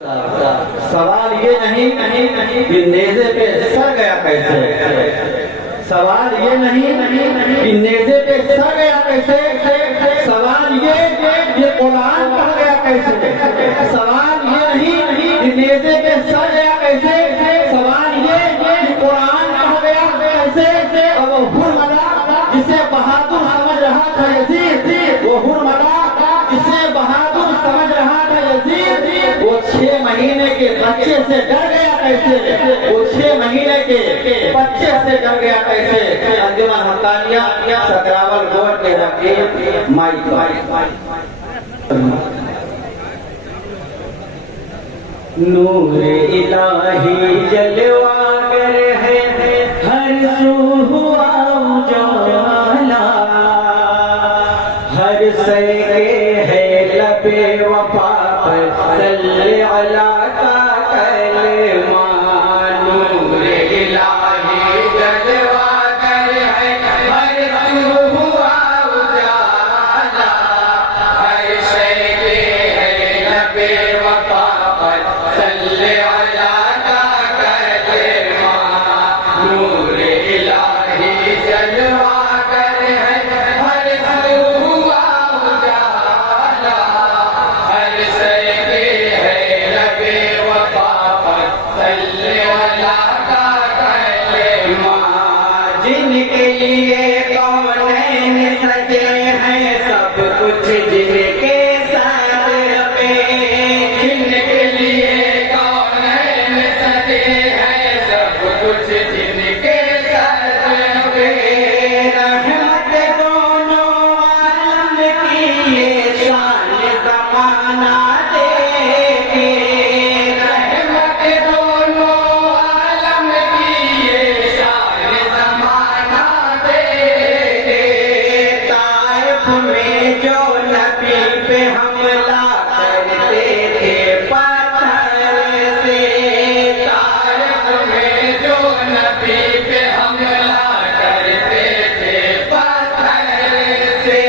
سوال یہ نہیں کہ نیزے پہ سر گیا کیسے، سوال یہ نہیں کہ نیزے پہ سر گیا کیسے، سوال یہ قرآن پڑھ گیا کیسے، سوال یہ نہیں کہ نیزے پہ سر گیا کیسے، سوال یہ کہ قرآن پڑھ گیا کیسے۔ اور وہ حرملا جسے بہادر سمجھ رہا تھا یزید، وہ حرملا جسے بہادر سمجھ رہا تھا یزید، وہ 6 مہینے کے بچے سے ڈر گیا کیسے، وہ 6 مہینے کے بچے سے ڈر گیا کیسے۔ انجمن حقانیہ سکراول روڈ کے رقیب مائک نور الہی جلواگر ہے، ہر سو ہوا اجالا، ہر سیرے ہے لب وفا پر صلی علی کا کلمہ۔ نور الہی جلواگر ہے، ہر سو ہوا اجالا، ہر سیرے ہے لب وفا پر صلی علی کا کلمہ۔ نور الہی جلواگر ہے، ہر سو ہوا اجالا، ہر سیرے ہے لب وفا پر صلی علی کا کلمہ۔ جن کے لیے کونین سجے ہیں سب کچھ جن کے سر پہ، جن کے لیے کونین سجے ہیں سب کچھ جن کے سر پہ، رحمت دونوں عالم کی یہ شان زمانہ دیکھے، رحمت دونوں عالم کی یہ شان زمانہ دیکھے۔ طائف میں جو نبی پہ حملہ کرتے تھے پتھر سے، طائف میں جو نبی پہ حملہ کرتے تھے پتھر سے،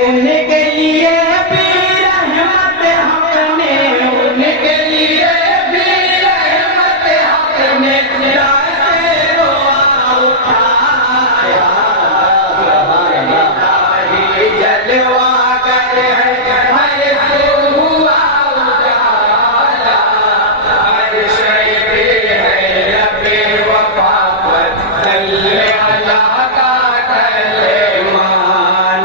ان کے لیے بھی رحمت حق نے، ان کے لیے بھی رحمت حق نے راستے دعا اٹھایا۔ الہی جلواگر ہے، ہر سو ہوا اجالا، ہر شے پہ ہے لب وفا پر صلی علی کا کلمہ۔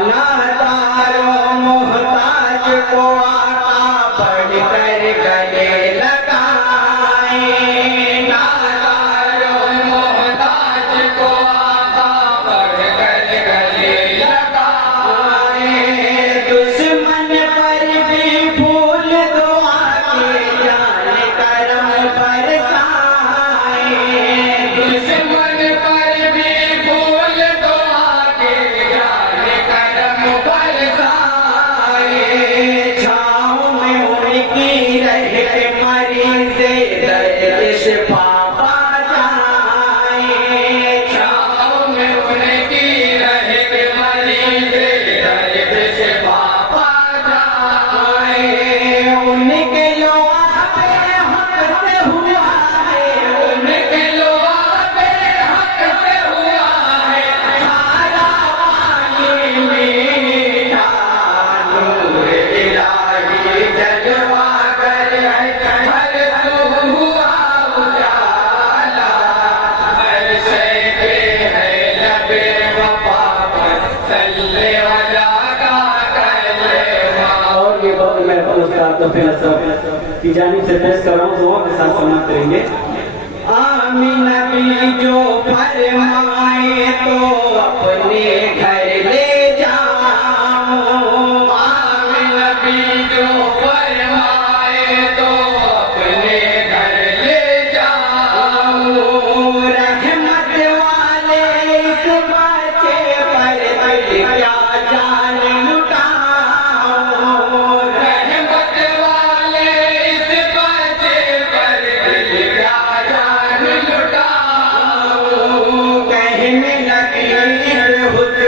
نادار و محتاج کو آقا بڑھ کر گلے لگائیں، نادار و محتاج کو آقا بڑھ کر گلے لگائیں، دشمن پر بھی پھول دعا کے جان کرم برسائیں، دشمن پر بھی پھول دعا کے جان کرم برسائیں، چھاؤں میں ان کی رہ کے مریض درد شفا پا جائیں، چھاؤں میں ان کی رہ کے مریض درد شفا پا جائیں۔ ان کے لوا پہ حق سے ہوا ہے، ان کے لوا پہ حق سے ہوا ہے کھارا پانی میٹھا۔ نور الہی جلواگر ہے، ہر سو ہوا اجالا، ہر شے پہ ہے لب وفا پر صلی علی کا کلمہ۔ اور یہ بہت محفوظ استاد توفیق صاحب کی جانب سے پیش کر رہا ہوں، دعا کے ساتھ سماعت کریں گے۔ آمین نبی جو فرمائے تو اپنے گھر لے جاؤں، آمین نبی جو فرمائے تو اپنے گھر لے جاؤں، رحمت والے اس بچے پر دل کیا جان لٹاؤں، رحمت والے اس بچے پر دل کیا جان لٹاؤں، کہنے لگی اس حسن